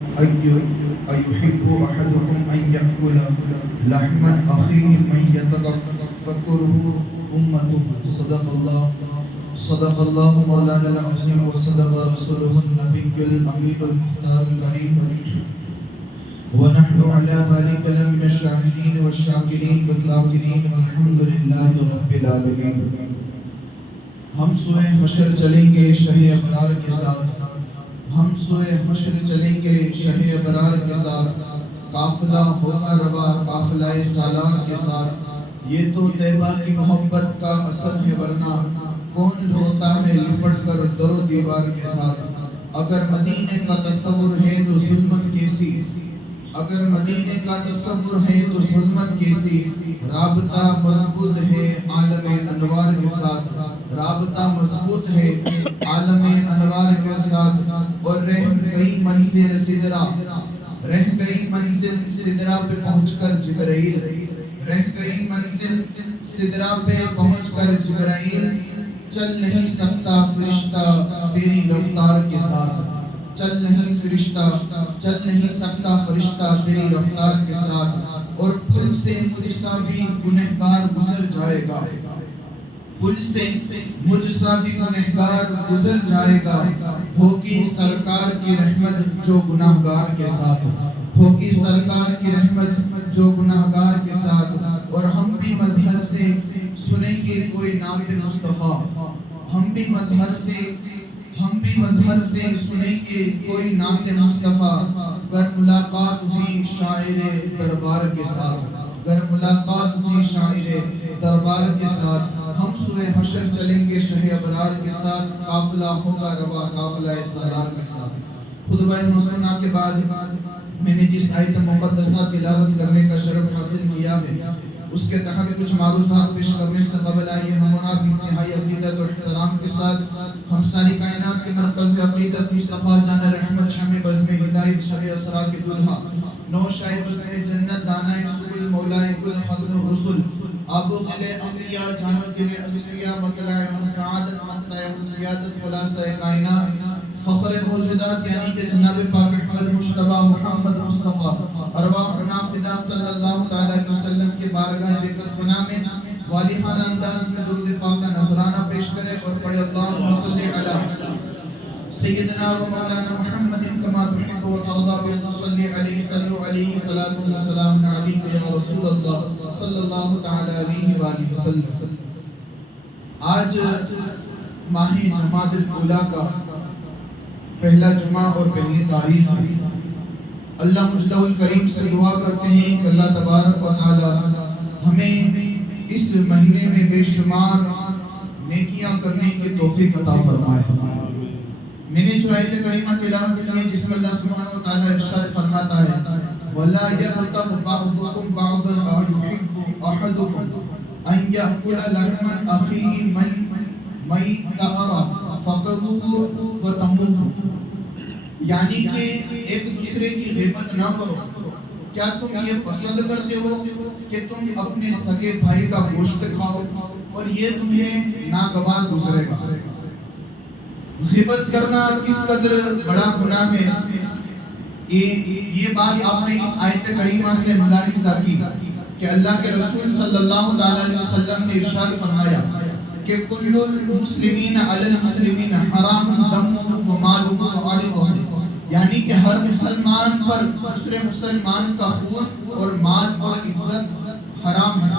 أيحب أحدكم أن يأكل لحم أخيه ميتا فكره أمته. صدق الله مولانا العظيم وصدق رسوله النبي الأمين المختار الكريم، ونحن على ذلك لمن الشاهدين والشاكرين والذاكرين والحمد لله رب العالمين۔ ہم سوئے حشر چلیں گے شہ ابرار کے ساتھ، ہم سوئے حشر چلیں گے شہ ابرار کے ساتھ، قافلہ ہوگا روا قافلہ سالار کے ساتھ۔ یہ تو طیبہ کی محبت کا اثر ہے، ورنہ کون روتا ہے لپٹ کر در و دیوار کے ساتھ۔ اگر مدینے کا تصور ہے تو ظلمت کیسی، اگر مدینے کا تصور ہے تو ظلمت کیسی، رابطہ مضبوط ہے عالم انوار کے ساتھ، رابطہ مضبوط ہے عالم انوار کے ساتھ۔ اور رہ گئی منزل سدرہ، رہ گئی منزل سدرہ پہ پہنچ کر جبرائیل، رہ گئی منزل سدرہ پہ پہنچ کر جبرائیل، چل نہیں سکتا فرشتہ تیری رفتار کے ساتھ، چل نہیں سکتا فرشتہ تیری رفتار کے ساتھ۔ اور پل سے مجھ سا بھی گنہگار گزر جائے گا، پل سے مجھ سا بھی گنہگار گزر جائے گا، ہوگی سرکار کی رحمت جو گناہگار کے ساتھ، ہوگی سرکار کی رحمت جو گناہگار کے ساتھ۔ اور ہم بھی مظہر سے سنیں گے کوئی نعت مصطفیٰ، ہم بھی مظہر سے سنیں گے کوئی نعت مصطفیٰ، گر ملاقات ہوئی شاعر دربار کے ساتھ، گر ملاقات ہوئی شاعر دربار کے ساتھ۔ ہم سوئے حشر چلیں گے شہ ابرار کے ساتھ، قافلہ ہوگا روا قافلہ سالار کے ساتھ۔ خطبہ مسنہ کے بعد میں نے جس آیت مقدسہ تلاوت کرنے کا شرف حاصل کیا ہے، اس کے تحت کچھ معروضات پیش کرنے سے قبل آئیے ہم اور آپ انتہائی عقیدت و احترام کے ساتھ ہم ساری کائنات کے مرکز عقیدت مصطفیٰ جان رحمت شمع بزم ہدایت شب اسراء کے دلہا، نو شاہ بزم جنت دانائے سبل مولائے گل ختم الرسل، آبو قلع انبیاء جانو دل اسفیاء مطلع ہم سعادت مطلع ہم سیادت خلاصہ کائنات، فخر موجودات یعنی کہ جناب پاک احمد مشتبہ محمد مصطفیٰ ارواحنا فدا صلی اللہ تعالیٰ علیہ وسلم کے بارگاہ بے قصب نامے والہانہ انداز میں درود پاک کا نذرانہ پیش کرے اور پڑھے اللہم صلی علی سیدنا و مولانا محمد کما تحب و ترضى بأن تصلي عليه صلوا عليه صلاة وسلام عليك يا رسول الله صلی اللہ تعالیٰ علیہ وآلہ وسلم۔ آج ماہ جمادی الاولیٰ کا پہلا جمعہ اور پہلی تاریخ ہے۔ اللہ مجدہ الکریم سے دعا کرتے ہیں کہ اللہ تبارک و تعالی ہمیں اس مہینے میں بے شمار نیکیاں کرنے کی توفیق عطا فرمائے۔ میں نے جو آیت کریمہ تلاوت کی ہے جس میں اللہ سبحانہ و تعالی ارشاد فرماتا ہے وَلَا يَغْتَبْ بَعْضُكُمْ بَعْضًا أَيُحِبُّ أَحَدُكُمْ أَنْ يَأْكُلَ لَحْمَ أَخِيهِ مَيْتًا فَكَرُوهُ وَتَمُوهُ، یعنی کہ ایک دوسرے کی غیبت نہ کرو۔ کیا تم یہ پسند کرتے ہو کہ تم اپنے سگے بھائی کا گوشت کھاؤ اور یہ تمہیں ناگوار گزرے گا؟ غیبت کرنا کس قدر بڑا گناہ ہے، یہ بات آپ نے اس آیت کریمہ سے ملاحظہ کی کہ اللہ کے رسول صلی اللہ علیہ وسلم نے ارشاد فرمایا کہ کل المسلمین علی المسلمین حرام دمہ و مالہ و عرضہ، یعنی کہ ہر مسلمان پر دوسرے مسلمان کا خون اور مال اور عزت حرام ہے۔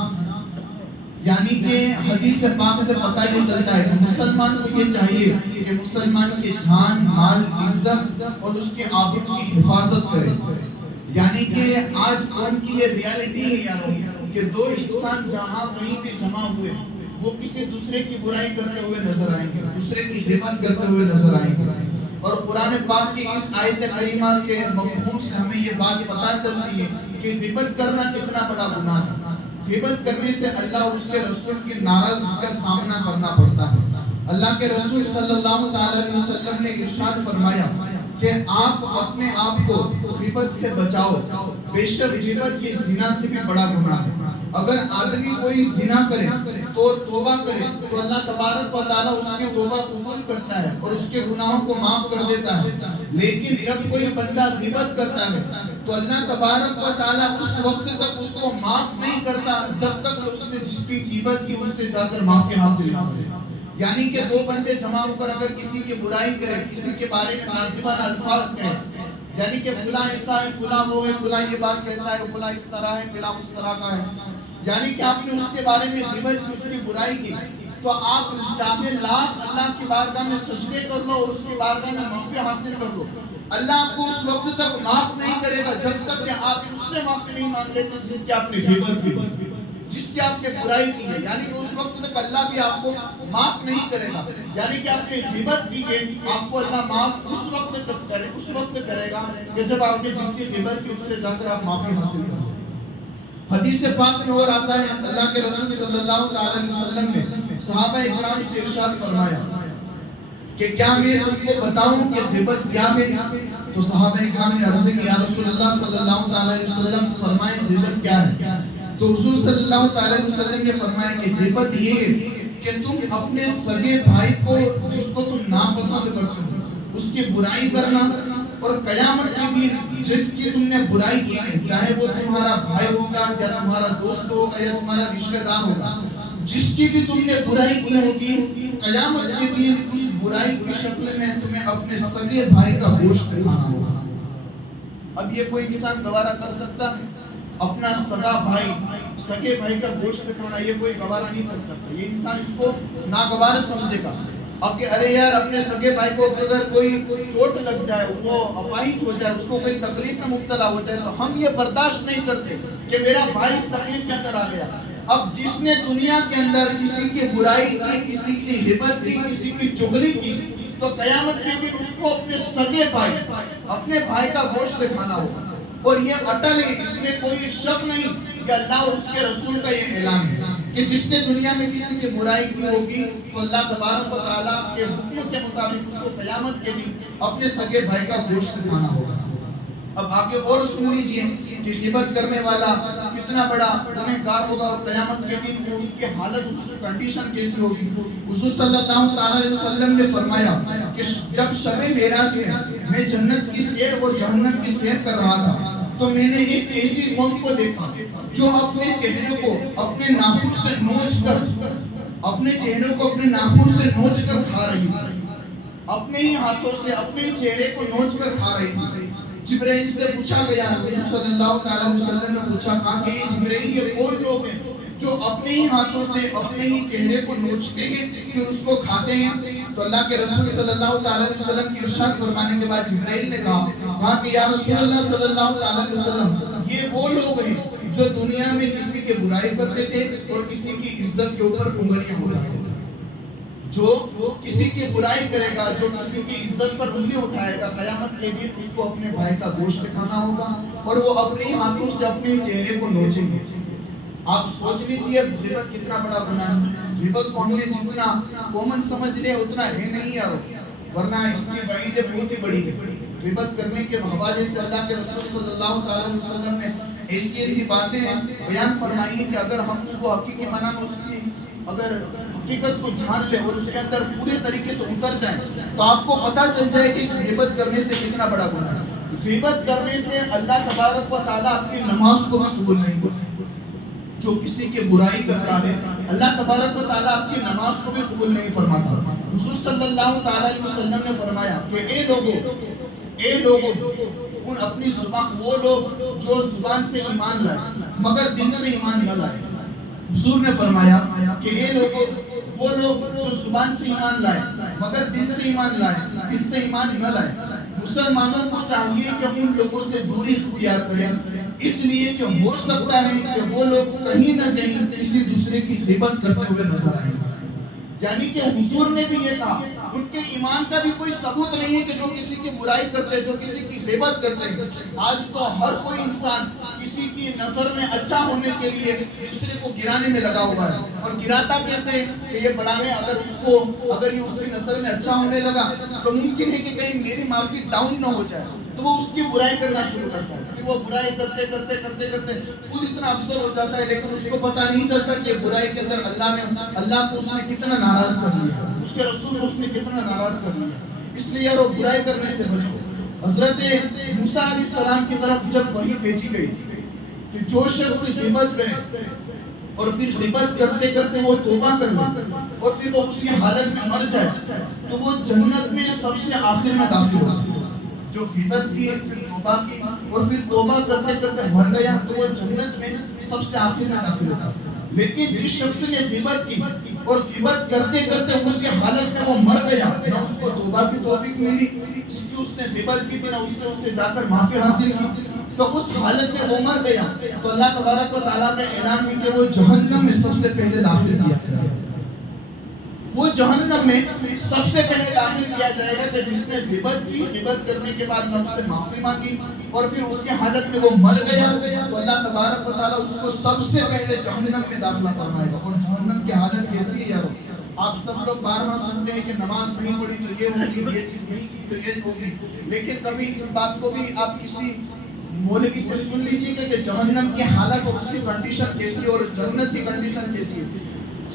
یعنی کہ حدیث پاک سے پتہ یہ چلتا ہے کہ مسلمان کو یہ چاہیے کہ مسلمان کے جان مال عزت اور اس کے آبرو کی حفاظت کرے۔ یعنی کہ آج قوم کی یہ ریالٹی ہے یارو کہ دو انسان جہاں کہیں بھی جمع ہوئے وہ کسی دوسرے کی برائی کرتے ہوئے نظر آئیں گے، دوسرے کی غیبت کرتے ہوئے نظر آئیں گے۔ اور قرآن پاک کی اس آیت کریمہ کے مفہوم سے ہمیں یہ بات پتہ چلتی ہے کہ غیبت کرنا کتنا بڑا گناہ ہے۔ غیبت کرنے سے اللہ اور اس کے رسول کی ناراضگی کا سامنا کرنا پڑتا ہے۔ اللہ کے رسول صلی اللہ علیہ وسلم نے ارشاد فرمایا کہ آپ اپنے آپ کو غیبت سے بچاؤ، بے شک غیبت یہ زنا سے بھی بڑا گناہ ہے۔ اگر آدمی کوئی زنا کرے تو توبہ کرے تو اللہ تبارک و تعالیٰ اس کی توبہ قبول کرتا ہے اور اس کے گناہوں کو معاف کر دیتا ہے۔ لیکن جب کوئی بندہ غیبت کرتا ہے تو اللہ تبارک و تعالیٰ اس وقت تک اس کو معاف نہیں کرتا جب تک کہ اس نے جس کی غیبت کی اس سے جا کر معافی حاصل نہ کرے. یعنی کہ دو بندے جمع ہو کر اگر کسی کی برائی کرے، کسی کے بارے میں نازیبانہ الفاظ کہیں، یعنی کہ فلاں ایسا ہے، فلاں وہ ہے، فلاں یہ بات کہتا ہے، فلاں اس طرح ہے، فلاں اس طرح کا ہے، یعنی کہ آپ نے اس کے بارے میں غیبت کی، اس کی برائی کی، تو آپ چاہے لاکھ اللہ کی بارگاہ میں سجدے کر لو اور اس کی بارگاہ میں معافی حاصل کر لو، اللہ آپ کو اس وقت تک معاف نہیں کرے گا جب تک کہ آپ اس سے معافی نہیں مانگ لیتے جس کی آپ نے غیبت کی، جس کی آپ نے برائی کی ہے. یعنی کہ اس وقت تک اللہ بھی آپ کو معاف نہیں کرے گا. یعنی کہ آپ نے غیبت کی ہے، آپ کو اللہ معاف اس وقت تک کرے، اس وقت کرے گا کہ جب آپ نے جس کی غیبت کی اس سے جا کر آپ معافی حاصل کریں. حدیث پاک میں اور آتا ہے، اللہ کے رسول صلی اللہ علیہ وسلم نے صحابہ اکرام سے ارشاد فرمایا کہ کیا میں تم کو بتاؤں کہ غیبت کیا ہے؟ تو صحابہ اکرام نے عرض کیا، یا رسول اللہ صلی اللہ علیہ وسلم فرمائیں غیبت کیا ہے؟ تو حضور صلی اللہ علیہ وسلم نے فرمایا کہ غیبت یہ ہے کہ تم اپنے سگے بھائی کو جس کو تم ناپسند کرتے ہو اس کی برائی کرنا، اور قیامت کے دن جس کی تم نے برائی کی ہے، چاہے وہ تمہارا بھائی ہوگا یا تمہارا دوست ہوگا یا تمہارا رشتہ دار ہوگا، جس کی بھی تم نے برائی کی ہوگی، قیامت کے دن اس برائی کی شکل میں تمہیں اپنے سگے بھائی کا گوشت کھانا ہوگا. اب یہ کوئی انسان گوارا کر سکتا ہے اپنا سگا بھائی، سگے بھائی کا گوشت کھانا؟ یہ کوئی گوارا نہیں کر سکتا. یہ انسان اس کو ناگوار سمجھے گا. اب کہ ارے یار اپنے سگے بھائی کو اگر کوئی چوٹ لگ جائے، وہ اپاہج ہو جائے، اس کو کوئی تکلیف میں مبتلا ہو جائے، تو ہم یہ برداشت نہیں کرتے کہ میرا بھائی اس تکلیف کے اندر آ گیا. اب جس نے دنیا کے اندر کسی کی برائی کی، کسی کی غیبت کی، کسی کی چغلی کی، تو قیامت کے دن اس کو اپنے سگے بھائی، اپنے بھائی کا گوشت کھانا ہوگا. اور یہ اٹل ہے، اس میں کوئی شک نہیں کہ اللہ اور اس کے رسول کا یہ اعلان ہے کہ جس نے دنیا میں کسی کی برائی کی ہوگی تو اللہ تبارک و تعالیٰ کے حکم کے مطابق اس کو قیامت کے دن اپنے سگے بھائی کا گوشت کھانا ہوگا. اب آگے اور سن لیجئے کہ غیبت کرنے والا کتنا بڑا گنہگار ہوگا اور قیامت کے دن وہ اس کی حالت، اس کی کنڈیشن کیسی ہوگی. حضور صلی اللہ علیہ وسلم نے فرمایا کہ جب شب معراج میں جنت کی سیر اور جہنم کی سیر کر رہا تھا تو میں نے ایک ایسی قوم کو دیکھا جو اپنے چہرے کو اپنے ناخن سے نوچ کر، اپنے چہرے کو اپنے ناخن سے نوچ کر کھا رہی تھی، اپنے ہی ہاتھوں سے اپنے چہرے کو نوچ کر کھا رہی تھی. جبرائیل سے پوچھا گیا، صلی اللہ علیہ وسلم نے پوچھا، کہا کہ جبرائیل یہ کون لوگ ہیں جو اپنے ہی ہاتھوں سے اپنے ہی چہرے کو نوچتے ہیں پھر اس کو کھاتے ہیں؟ تو اللہ کے رسول صلی اللہ علیہ وسلم کی ارشاد فرمانے کے بعد جبرائیل نے کہا کہ یا رسول اللہ صلی اللہ علیہ وسلم، یہ وہ لوگ ہیں جو دنیا میں کسی کی برائی کرتے تھے اور کسی کی عزت کے اوپر انگلیاں اٹھاتے تھے. جو کسی کی برائی کرے گا، جو کسی کی عزت پر انگلی اٹھائے گا، قیامت کے دن اس کو اپنے بھائی کا گوشت کھانا ہوگا اور وہ اپنے ہاتھوں سے اپنے چہرے کو نوچیں گے. آپ سوچ لیجئے غیبت کتنا بڑا گناہ ہے. غیبت کو ہم نے جتنا کامن سمجھ لیا اتنا ہے نہیں یار، ورنہ اس کی وعید بہت ہی بڑی ہے. غیبت کرنے کے حوالے سے اللہ کے رسول صلی اللہ علیہ وسلم نے ایسی باتیں بیان فرمائی ہیں کہ اگر ہم اس کو حقیقی معنی میں اس کی اگر حقیقت کو جان لیں اور اس کے اندر پورے طریقے سے اتر جائیں تو آپ کو پتہ چل جائے کہ غیبت کرنے سے کتنا بڑا گناہ ہے. غیبت کرنے سے اللہ تبارک و تعالیٰ آپ کی نماز کو بھی قبول نہیں کرتا. جو کسی کی برائی کرتا ہے اللہ تبارک و تعالیٰ آپ کی نماز کو بھی قبول نہیں فرماتا. حضور صلی اللہ علیہ وسلم نے فرمایا کہ اے لوگوں ان اپنی زبان، وہ لوگ جو زبان سے ایمان لائے مگر دل سے ایمان نہ لائے. حضور نے فرمایا کہ اے لوگوں، وہ لوگ جو زبان سے ایمان لائے مگر دل سے ایمان لائے، دل سے ایمان نہ لائے. مسلمانوں کو چاہیے کہ ان لوگوں سے دوری اختیار کریں، اس لیے کہ ہو سکتا ہے کہ وہ لوگ کہیں نہ کہیں کسی دوسرے کی غیبت کرتے ہوئے نظر آئیں. یعنی کہ حضور نے بھی یہ کہا ان کے ایمان کا بھی کوئی ثبوت نہیں ہے کہ جو کسی کی برائی کرتے، جو کسی کی غیبت کرتے. آج تو ہر کوئی انسان کسی کی نظر میں اچھا ہونے کے لیے دوسرے کو گرانے میں لگا ہوا ہے. اور گراتا کیسے کہ یہ بڑا ہے، اگر یہ اس کی نظر میں اچھا ہونے لگا تو ممکن ہے کہ کہیں میری مارکیٹ ڈاؤن نہ ہو جائے، تو وہ اس کی برائی کرنا شروع کرتا ہے. پھر وہ برائی کرتے خود اتنا افسر ہو جاتا ہے، لیکن اس کو پتہ نہیں چلتا کہ برائی کے اندر اللہ کو اس نے کتنا ناراض کر لیا، اس کے رسول کو اس نے کتنا ناراض کر لیا. اس لیے یار وہ برائی کرنے سے بچو. حضرت موسیٰ علیہ السلام کی طرف جب وحی بھیجی گئی کہ جو شخص غیبت کرے اور پھر غیبت کرتے کرتے وہ توبہ کر لے اور پھر وہ اسی حالت میں مر جائے تو وہ جنت میں سب سے آخر میں داخل ہوگا. جو غیبت کی پھر توبہ کی اور پھر توبہ کرتے کرتے مر گیا تو وہ جنت میں سب سے آخر میں داخل ہوگا. لیکن جس شخص نے غیبت کی اور غیبت کرتے کرتے اس کی حالت میں وہ مر گیا, نہ اس کو توبہ کی توفیق ملی, جس کی اس نے غیبت کی تھی نہ اس سے جا کر معافی حاصل کی, تو اس حالت میں وہ مر گیا, تو اللہ تبارک و تعالیٰ کا اعلان ہے کہ وہ جہنم میں سب سے پہلے داخل کیا جائے گا. وہ جہنم میں سب سے پہلے داخل کیا جائے گا کہ جس نے غیبت کی, غیبت کرنے کے بعد نفس سے معافی مانگی اور پھر اس کی حالت میں وہ مر گیا, تو اللہ تبارک و تعالیٰ اس کو سب سے پہلے جہنم میں داخلہ فرمائے گا. اور جہنم کی حالت کیسی ہے یارو؟ آپ سب لوگ بار بار سنتے ہیں کہ نماز نہیں پڑھی تو یہ ہوگی, یہ چیز نہیں کی تو یہ ہوگی, لیکن کبھی اس بات کو بھی آپ کسی مولوی سے سن لیجیے کہ جہنم کی حالت اور اس کی کنڈیشن کیسی ہے اور جنت کی کنڈیشن کیسی ہے.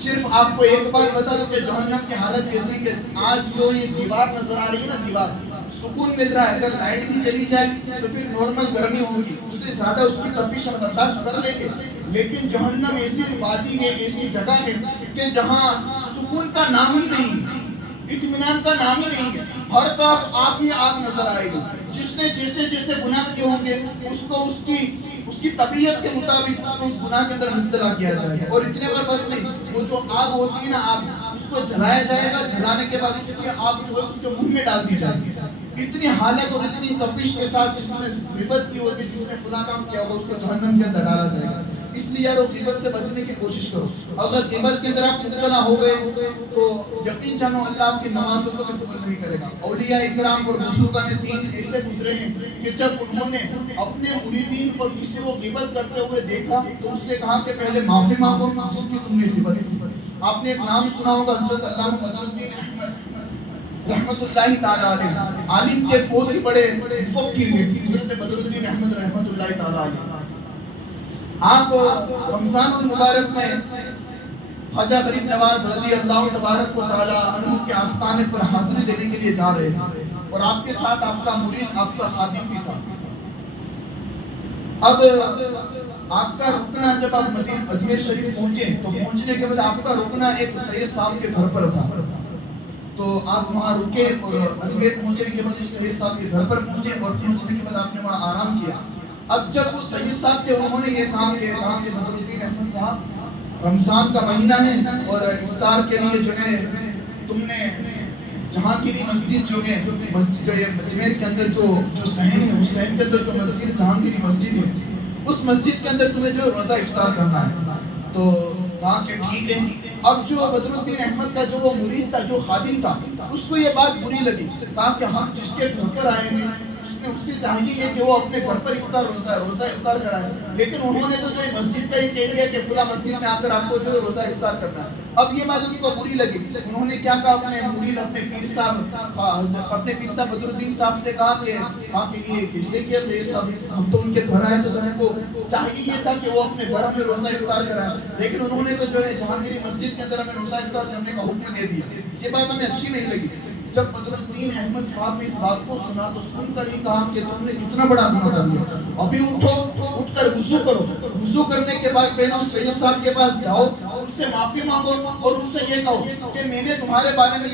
صرف آپ کو ایک بات بتا دو کہ جہنم کی حالت کیسی ہے کہ آج جو یہ دیوار نظر آ رہی ہے نا, دیوار, سکون مل رہا ہے, اگر لائٹ بھی چلی جائے تو پھر نارمل گرمی ہوگی, اس سے زیادہ اس کی تپش ہم برداشت کر لیں گے. لیکن جہنم ایسی وادی ہے, ایسی جگہ ہے کہ جہاں سکون کا نام ہی نہیں ہے, اطمینان کا نام ہی نہیں ہے, ہر طرف آگ ہی آگ نظر آئے گی. جس نے جیسے جیسے گناہ کیے ہوں گے اس کو اس کی طبیعت کے مطابق اس کو اس گناہ کے اندر مبتلا کیا جائے گا. اور اتنے پر بس نہیں, وہ جو آگ ہوتی ہے نا, آگ, اس کو جلایا جائے گا, جلانے کے بعد اس کی آگ جو ہے اس کے منہ میں ڈال دی جائے گی. اتنی حالت اور اتنی تپش کے ساتھ جس نے غیبت کی ہوگی, جس نے خدا کام کیا ہوگا, اس کو جہنم کے اندر ڈالا جائے گا. اس لیے یارو غیبت سے بچنے کی کوشش کرو. اگر غیبت کے اندر آپ مبتلا ہو گئے تو یقین جانو اللہ آپ کی نمازوں کو بھی قبول نہیں کرے گا. اولیاء اکرام اور بزرگان دین ایسے گزرے ہیں کہ جب انہوں نے اپنے مریدین اور کسی کو غیبت کرتے ہوئے دیکھا تو اس سے کہا کہ پہلے معافی مانگو جس کی تم نے غیبت کی. آپ نے ایک نام سنا ہوگا, حضرت علامہ بدر الدین احمد رحمت اللہ تعالیٰ علیہ, عالم کے بہت ہی بڑے مفکر ہیں حضرت بدر الدین احمد رحمت اللہ تعالیٰ علیہ. آپ رمضان المبارک میں خواجہ غریب نواز رضی اللہ تبارک و تعالیٰ عنہ کے آستانے پر حاضری دینے کے لیے جا رہے ہیں اور آپ کے ساتھ آپ کا مرید, آپ کا خادم بھی تھا. اب آپ کا رکنا, جب آپ اجمیر شریف پہنچے تو پہنچنے کے بعد آپ کا رکنا ایک سید صاحب کے گھر پر تھا, تو آپ وہاں رکے اور اجمیر پہنچنے کے بعد سید صاحب کے گھر پر پہنچے اور پہنچنے کے بعد آپ نے وہاں آرام کیا. اب جب وہ سید صاحب تھے انہوں نے یہ کہا کہ بدر الدین احمد صاحب, رمضان کا مہینہ ہے اور افطار کے لیے جو ہے تم نے جہانگیری مسجد جو ہے, اجمیر کے اندر جو صحن ہے, اس صحن کے اندر جو مسجد جہانگیری مسجد ہے, اس مسجد کے اندر تمہیں جو روزہ افطار کرنا ہے. تو کہا کہ ٹھیک ہے. اب جو بدر الدین احمد کا جو وہ مرید تھا, جو خادم تھا, اس کو یہ بات بری لگی. کہا کہ ہم جس کے گھر پر آئے ہیں اس سے چاہیے کہ وہ اپنے گھر پر روزہ افطار کرائے, لیکن انہوں نے تو جو مسجد کا ہی کہہ دیا کہ فلاں مسجد میں آ کر آپ کو جو روزہ افطار کرنا ہے. اب یہ بات ان کو بری لگی. انہوں نے کیا کہا, اپنے مرید اپنے پیر صاحب بدر الدین صاحب سے کہا کہ یہ کیسے کیا سید صاحب, ہم تو ان کے گھر آئے تو ہم کو چاہیے یہ تھا کہ وہ اپنے گھر میں روزہ افطار کرائے, لیکن انہوں نے تو جو ہے جہانگیری مسجد کے اندر ہمیں روزہ افطار کرنے کا حکم دے دیا. یہ بات ہمیں اچھی نہیں لگی. جب بدر الدین احمد صاحب نے اس بات کو سنا تو سن کر ہی کہا کہ تم نے کتنا بڑا گناہ کر لیا, ابھی اٹھو, اٹھ کر وضو کرو, وضو کرنے کے بعد پہلے اس سید صاحب کے پاس جاؤ, ان سے معافی مانگو اور ان سے یہ کہو کہ میں نے تمہارے بارے میں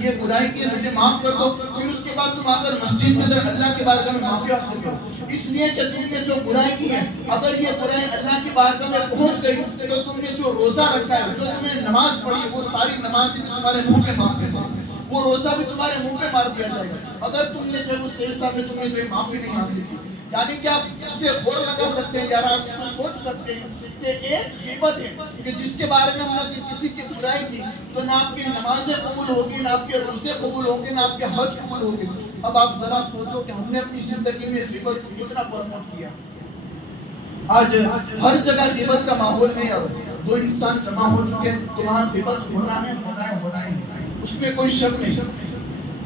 یہ برائی کی, مجھے معاف کر دو. پھر اس کے بعد تم آ کر مسجد کے اندر اللہ کے بارگاہ میں معافی حاصل کرو, اس لیے کہ تم نے جو برائی کی ہے, اگر یہ برائی اللہ کی بارگاہ میں پہنچ گئی تو تم نے جو روزہ رکھا ہے, جو تم نے نماز پڑھی, وہ ساری نماز بھی تمہارے منہ پہ مار دے گا, وہ روزہ بھی تمہارے منہ پہ مار دیا جائے گا, اگر تم نے جو سید صاحب نے تم نے جو معافی نہیں حاصل کی. یعنی کہ آپ اس سے غور لگا سکتے ہیں, یار آپ اس کو سوچ سکتے ہیں کہ ایک غیبت ہے کہ جس کے بارے میں ہم نے کسی کی برائی کی تو نہ آپ کی نمازیں قبول ہوگی, نہ آپ کے روزے قبول ہوں گے, نہ آپ کے حج قبول ہوگے. اب آپ ذرا سوچو کہ ہم نے اپنی زندگی میں غیبت کو کتنا پرموٹ کیا. آج ہر جگہ غیبت کا ماحول ہے یار, دو انسان جمع ہو چکے تو وہاں غیبت ہونا ہے, اس میں کوئی شک نہیں.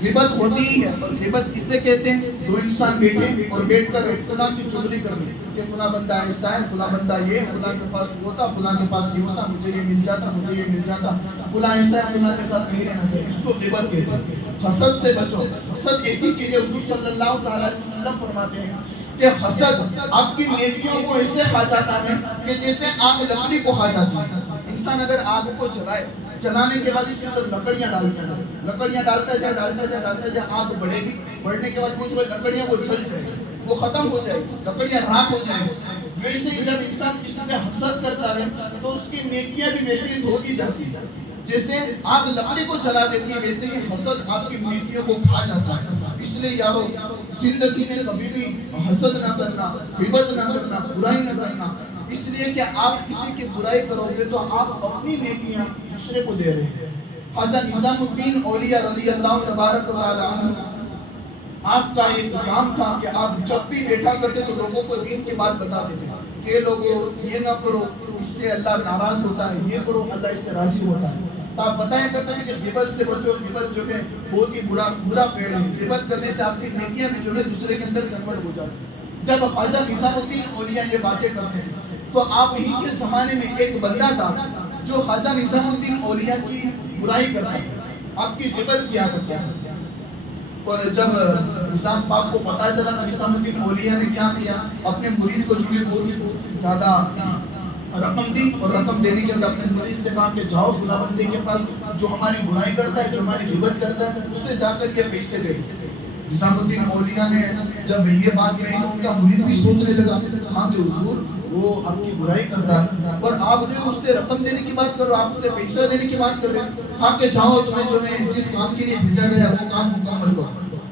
غیبت ہوتی ہی ہے. اور غیبت کسے کہتے ہیں, دو انسان بیٹھے اور بیٹھ کر فلاں کی چغلی کرنی کہ فلاں بندہ ایسا ہے, فلاں بندہ یہ, فلاں کے پاس وہ ہوتا, فلاں کے پاس یہ ہوتا, مجھے یہ مل جاتا, مجھے یہ مل جاتا, فلاں ایسا ہے, فلاں کے ساتھ نہیں رہنا چاہیے, اس کو غیبت کہتے ہیں. حسد سے بچو. حسد ایسی چیز ہے، حضور صلی اللہ تعالیٰ علیہ وسلم فرماتے ہیں کہ حسد آپ کی نیکیوں کو ایسے کھا جاتا ہے کہ جیسے آگ لکڑی کو کھا جاتی ہے. انسان اگر آگ کو جلائے، جلانے کے بعد اس کے اندر لکڑیاں ڈالتا ہے، لکڑیاں ڈالتا جائے، آگ بڑھے گی، بڑھنے کے بعد کچھ لکڑیاں وہ جل جائے گی، وہ ختم ہو جائے گی، لکڑیاں راکھ ہو جائیں گی. ویسے ہی جب انسان کسی سے حسد کرتا ہے تو اس کی نیکیاں بھی ویسے ہی دھو دی جاتی ہے. جیسے آگ لکڑی کو جلا دیتی ہے، ویسے ہی حسد آپ کی نیکیوں کو کھا جاتا ہے. اس لیے یارو، زندگی میں کبھی بھی حسد نہ کرنا، غیبت نہ کرنا، برائی نہ کرنا. اس لیے کہ آپ کسی کی برائی کرو گے تو آپ اپنی نیکیاں دوسرے کو دے رہے ہیں. خواجہ نظام الدین اولیاء رضی اللہ تبارک و تعالی عنہ، آپ کا ایک کام تھا کہ آپ جب بھی بیٹھا کرتے تو لوگوں کو دین کی بات بتاتے تھے کہ لوگوں یہ نہ کرو، اس سے اللہ ناراض ہوتا ہے، یہ کرو اللہ اس سے راضی ہوتا ہے. تو آپ بتایا کرتے ہیں کہ غیبت سے بچو. غیبت جو ہے بہت ہی برا فعل ہے. غیبت کرنے سے آپ کی نیکیاں بھی جو ہے دوسرے کے اندر کنورٹ ہو جاتی ہیں. جب خواجہ نظام الدین اولیاء یہ باتیں کرتے تھے تو آپ ہی کے زمانے میں ایک بندہ تھا جو خواجہ نظام الدین اولیاء کی برائی کرتا تھا، آپ کی غیبت کیا کرتا تھا. اور جب نظام پاک کو پتا چلا تو نظام الدین اولیاء نے کیا کیا، اپنے مرید کو جو ہے بہت زیادہ رقم دی، اور رقم دینے کے بعد اپنے مرید سے کہا کہ جاؤ فلاں بندے کے پاس جو ہماری برائی کرتا ہے، جو ہماری غیبت کرتا ہے، اس سے جا کر یہ پیسے دے. نظام الدین اولیاء نے جب یہ بات کہی تو ان کا مرید بھی سوچنے لگا، ہاں کہ حضور وہ آپ کی برائی کرتا ہے اور آپ جو اس سے رقم دینے کی بات کر رہے ہو، آپ اسے پیسہ دینے کی بات کر رہے ہیں. ہاں کہ جاؤ تمہیں جو ہے جس کام کے لیے بھیجا گیا وہ کام مکمل کرو.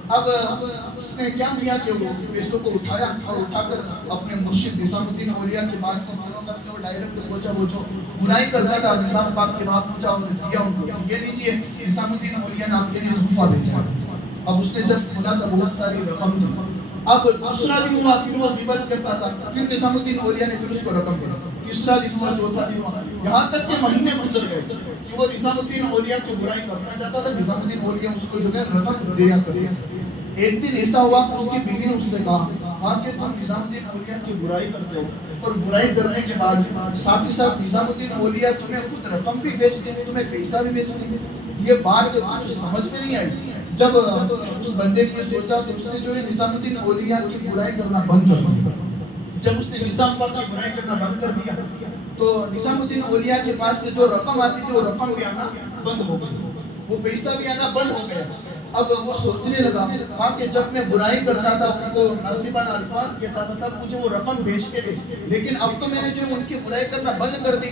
اب اس نے کیا کیا کہ وہ پیسوں کو اٹھایا اور اٹھا کر اپنے مرشد نظام الدین اولیاء کی بات کو فالو کرتے ہوئے ڈائریکٹ پہنچا. وہ جو برائی کرتا تھا نظام پاک کے وہاں پہنچا اور دیا ان کو. یہ لیجیے نظام الدین اولیاء نے آپ کے لیے تحفہ بھیجا. اب اس نے جب کھولا تو بہت ساری رقم تھی. اب دوسرا دن ہوا پھر وہ غیبت کرتا تھا، پھر نظام الدین اولیاء نے پھر اس کو رقم بھیجا. تیسرا دن ہوا، چوتھا دن ہوا، یہاں تک کہ مہینے گزر گئے کہ وہ نظام الدین اولیاء کی برائی کرنا چاہتا تھا. نظام الدین اولیاء اس کو جو ہے رقم دیا کرتے. ایک دن ایسا ہوا اس کی بیوی نے اس سے کہا، ہاں کہ تم نظام الدین اولیاء کی برائی کرتے ہو اور برائی کرنے کے بعد ساتھ ہی ساتھ نظام الدین اولیاء تمہیں خود رقم بھی بیچتے ہیں، تمہیں پیسہ بھی بیچتے ہیں. یہ بات کچھ سمجھ میں نہیں آئی. جب اس بندے نے یہ سوچا تو اس نے جو ہے نظام الدین اولیاء کی برائی کرنا بند کر دیا. جب اس نے نظام پاک کی برائی کرنا بند کر دیا تو نظام الدین اولیاء کے پاس سے جو رقم آتی تھی وہ رقم بھی آنا بند ہو گئی، وہ پیسہ بھی آنا بند ہو گیا. اب وہ سوچنے لگا، ہاں کہ جب میں برائی کرتا تھا ان کو ناصبانہ الفاظ کہتا تھا تب مجھے وہ رقم بھیجتے تھے، لیکن اب تو میں نے جو ان کی برائی کرنا بند کر دی.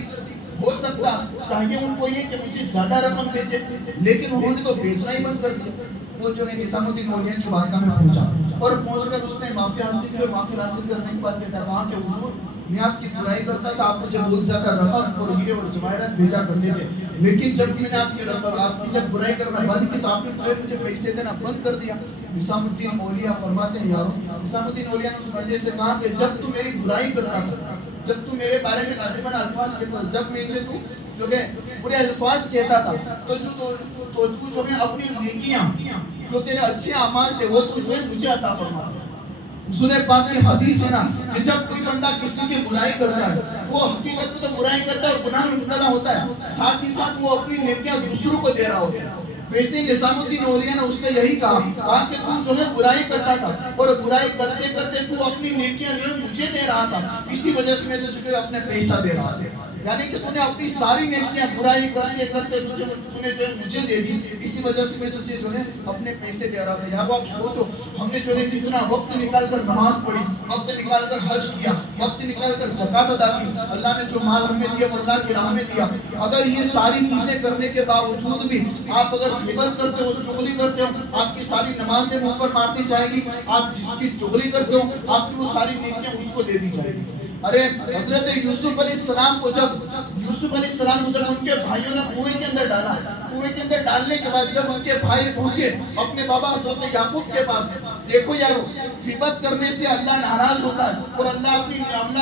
ہو سکتا چاہیے ان کو یہ کہ مجھے زیادہ رقم بھیجے، لیکن انہوں نے تو بھیجنا ہی بند کر دیا. وہ جو ہے نظام الدین اولیاء کی بارگاہ میں پہنچا اور پہنچ کر اس نے معافی حاصل کی. اور معافی حاصل کرنے کے بعد کہتا ہے، کہا کہ حضور میں آپ کی برائی کرتا تھا، آپ مجھے بہت زیادہ رقم اور ہیرے اور جواہرات بھیجا کرتے تھے، لیکن جب میں نے آپ کی جب برائی کرنا بند کی تو آپ نے جو ہے مجھے پیسے دینا بند کر دیا. نظام الدین اولیاء فرماتے ہیں یارو، نظام الدین اولیاء نے اس بندے سے کہا کہ جب تو میری برائی کرتا تھا، جب تو میرے بارے میں ناصبانہ الفاظ کہتا تھا، جب مجھے تو جو ہے برے الفاظ کہتا تھا تو تو جو ہے اپنی نیکیاں جو تیرے اچھے اعمال تھے وہ تو جو ہے مجھے عطا فرما. حضور پاک کی حدیث ہے نا کہ جب کوئی بندہ کسی کی برائی کرتا ہے وہ حقیقت میں تو برائی کرتا ہے اور گناہ میں مبتلا ہوتا ہے، ساتھ ہی ساتھ وہ اپنی نیکیاں دوسروں کو دے رہا ہوتا ہے. ویسے نظام الدین اولیاء نے اس سے یہی کہا کہ تو جو ہے برائی کرتا تھا اور برائی کرتے کرتے تو اپنی نیکیاں جو ہے مجھے دے رہا تھا، اسی وجہ سے میں تجھے اپنے پیسہ دے رہا تھا. یعنی کہ تو نے اپنی ساری نیکیاں برائی کرتے کرتے تو نے جو ہے مجھے دے دی، اسی وجہ سے میں تجھے جو ہے اپنے پیسے دے رہا تھا. یارو آپ سوچو، ہم نے جو ہے اتنا وقت نکال کر نماز پڑھی، وقت نکال کر حج کیا، وقت نکال کر زکات ادا کی، اللہ نے جو مال ہمیں دیا وہ اللہ کی راہ میں دیا. اگر یہ ساری چیزیں کرنے کے باوجود بھی آپ اگر غیبت کرتے ہو، چغلی کرتے ہو، آپ کی ساری نمازیں منہ پر مارتی جائے گی. آپ جس کی چغلی کرتے ہو آپ کی وہ ساری نیکیاں اس کو دے دی جائے گی. ارے حضرت یوسف علیہ السلام کو جب ان کے بھائیوں نے کنویں کے اندر ڈالا، کنویں کے اندر ڈالنے کے بعد جب ان کے بھائی پہنچے اپنے بابا حضرت یعقوب کے پاس، دیکھو یارو غیبت کرنے سے اللہ ناراض ہوتا ہے اور اللہ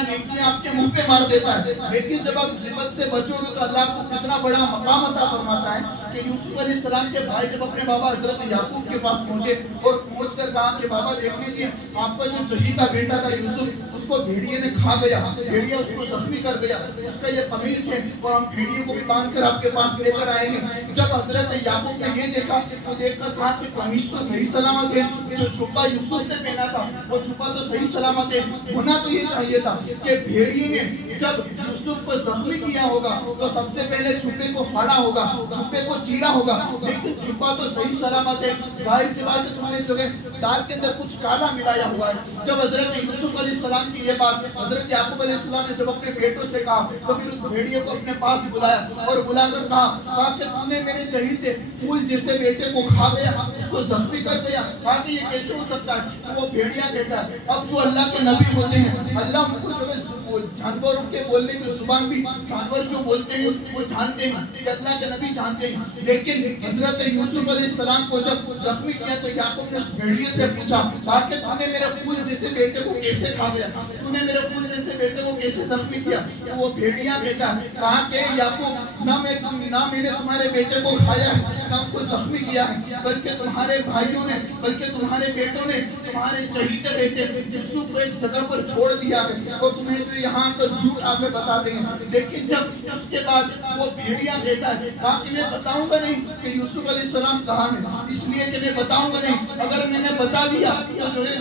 نیکیاں آپ کے منہ پہ مار دیتا ہے، لیکن جب آپ غیبت سے بچو گے تو اللہ آپ کو کتنا بڑا مقام عطا فرماتا ہے. کہ یوسف علیہ السلام کے بھائی جب اپنے بابا حضرت یعقوب کے پاس پہنچے اور پہنچ کر کہا کہ بابا دیکھ لیجیے آپ کا جو چہیتا بیٹا تھا یوسف، اس کو بھیڑیے نے کھا گیا، بھیڑیا اس کو زخمی کر گیا، اس کا یہ قمیص ہے اور ہم بھیڑیے کو بھی باندھ کر آپ کے پاس لے کر آئیں گے۔ جب حضرت یعقوب نے یہ دیکھا تو دیکھ کر کہا کہ قمیص تو صحیح سلامت ہے، جو جبہ یوسف نے پہنا تھا وہ جبہ تو صحیح سلامت ہے، ہونا تو یہ چاہیے تھا کہ بھیڑیے نے جب یوسف کو زخمی کیا ہوگا تو سب سے پہلے جبے کو پھاڑا ہوگا، جبے کو چیرا ہوگا، لیکن جبہ تو صحیح سلامت ہے۔ ظاہر سی بات ہے تم نے جو ہے دال کے اندر کچھ کالا ملایا ہوا ہے۔ جب حضرت یوسف علیہ السلام کی یہ بات حضرت یعقوب علیہ السلام نے جب اپنے بیٹوں سے کہا تو پھر اس بھیڑیے کو اپنے پاس بلایا اور بلا کر کہا کہ تم نے میرے چہیتے پھول جیسے بیٹے کو کھا گیا، اس کو زخمی کر دیا، کہا کہ یہ کیسے ہو سکتا ہے؟ تو وہ بھیڑیا کہتا ہے اب جو اللہ کے نبی ہوتے ہیں اللہ ان کو جو ہے جانوروں کے بولنے کی زبان بھی جانور جو بولتے ہیں وہ جانتے ہیں کہ اللہ کے نبی جانتے ہیں، لیکن حضرت یوسف علیہ السلام کو جب زخمی کیا تو یعقوب نے اس بھیڑیے سے پوچھا کہا کہ تو نے میرے پھول جیسے بیٹے کو کیسے کھا گیا، تو نے میرے پھول جیسے بیٹے کو کیسے زخمی کیا؟ تو وہ بھیڑیا کہتا ہے کہا کہ یعقوب نہ میں نے تمہارے بیٹے کو کھایا ہے نہ ان کو زخمی کیا ہے، بلکہ تمہارے بھائیوں نے بلکہ تمہارے بیٹوں نے تمہارے چہیتے بیٹے یوسف کو ایک جگہ پر چھوڑ دیا ہے اور تمہیں جو یہاں پر جھوٹ آ کے بتا دیں گے۔ لیکن جب اس کے بعد وہ بھیڑیا کہتا ہے کہا کہ میں بتاؤں گا نہیں کہ یوسف علیہ السلام کہاں ہے، اس لیے کہ میں بتاؤں گا نہیں، اگر میں نے بتا دیا تو جو ہے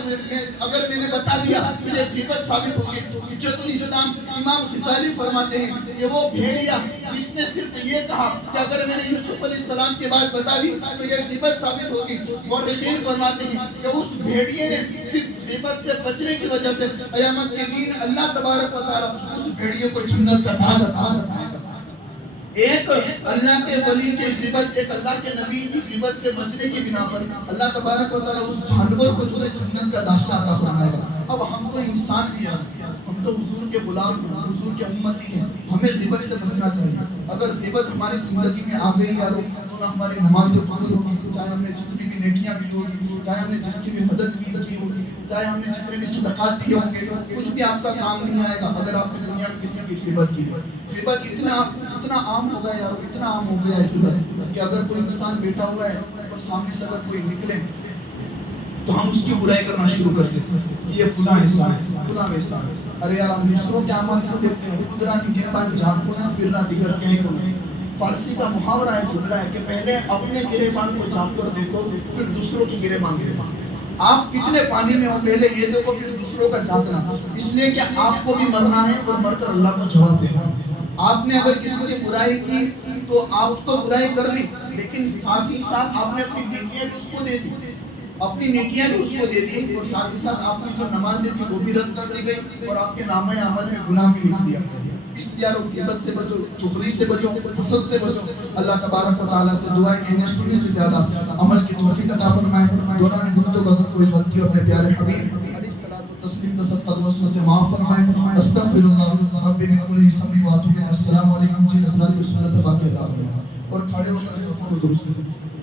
اگر میں نے بتا دیا مجھے غیبت ثابت ہوگی۔ حجت الاسلام امام غزالی فرماتے ہیں کہ وہ بھیڑیا جس نے صرف یہ کہا کہ اگر میں نے یوسف علیہ السلام کے بعد بتا دی تو یہ غیبت ثابت ہوگی، مورخین فرماتے ہیں کہ اس بھیڑیے نے صرف غیبت سے بچنے کی وجہ سے قیامت کے دن اللہ تبارک و تعالی اس بھیڑیے کو جنت کا تاج عطا فرمائے گا۔ ایک اللہ کے ولی کے غیبت، ایک اللہ کے نبی کی غیبت سے بچنے کی بنا پر اللہ تبارک و تعالی اس جانور کو جو ہے جنت کا داخلہ عطا فرمائے گا۔ اب ہم تو انسان ہیں یار، ہم تو حضور کے غلام ہیں، حضور کے امتی ہیں، ہمیں غیبت سے بچنا چاہیے۔ اگر غیبت ہماری زندگی میں آ گئی یارو تو نہ ہماری نمازیں قبول ہوگی، چاہے ہم نے جتنی بھی نیکیاں کی ہوگی، چاہے ہم نے جس کی بھی مدد کی ہوگی، چاہے ہم نے جتنے بھی صدقات دیے ہوں گے، کچھ بھی آپ کا کام نہیں آئے گا اگر آپ نے دنیا میں کسی کی غیبت کی ہے۔ غیبت اتنا عام ہو گیا یارو، اتنا عام ہو گیا ہے غیبت کہ اگر کوئی انسان بیٹھا ہوا ہے اور سامنے سے اگر کوئی نکلے تو ہم اس کی برائی کرنا شروع کر دیتے ہیں کہ یہ فلاں ایسا ہے، فلاں ویسا ہے۔ ارے یار ہم دوسروں کے اعمال کو دیکھتے ہیں، خود را نگہبان جان کو نہ پھر نہ دیگر کہیں کو نہیں۔ فارسی کا محاورہ ہے، جملہ ہے کہ پہلے اپنے گریبان کو جھانک کر دیکھو پھر دوسروں کی گریبان دیکھو۔ آپ کتنے پانی میں ہو پہلے یہ دیکھو پھر دوسروں کا جھانکنا، اس لیے کہ آپ کو بھی مرنا ہے اور مر کر اللہ کو جواب دینا۔ آپ نے اگر کسی کی برائی کی تو آپ تو برائی کر لی، لیکن ساتھ ہی ساتھ آپ نے اپنی نیکیاں بھی اس کو دے دی، اپنی نیکیاں بھی اس کو دے دی، اور ساتھ ہی ساتھ آپ کی جو نمازیں تھی وہ بھی رد کر دی گئی اور آپ کے نامہ عمل میں گناہ بھی لکھ دیا گیا۔ اس لیے آپ غیبت سے بچو، چغلی سے بچو، حسد سے بچو۔ اللہ تبارک و تعالیٰ سے دعا ہے کہ انہیں سننے سے زیادہ عمل کی توفیق عطا فرمائے۔ دوران گفتگو اگر کوئی غلطی اپنے پیارے حبیب علیہ الصلوۃ والتسلیم کا صدقہ دوستوں سے معاف فرمائے۔ استغفر اللہ رب من کل ذنب و اتوب الیہ۔ السلام علیکم جی، نصرت کی سنت باقی عطا فرمائے اور کھڑے ہو کر صفوں کو درست کریں۔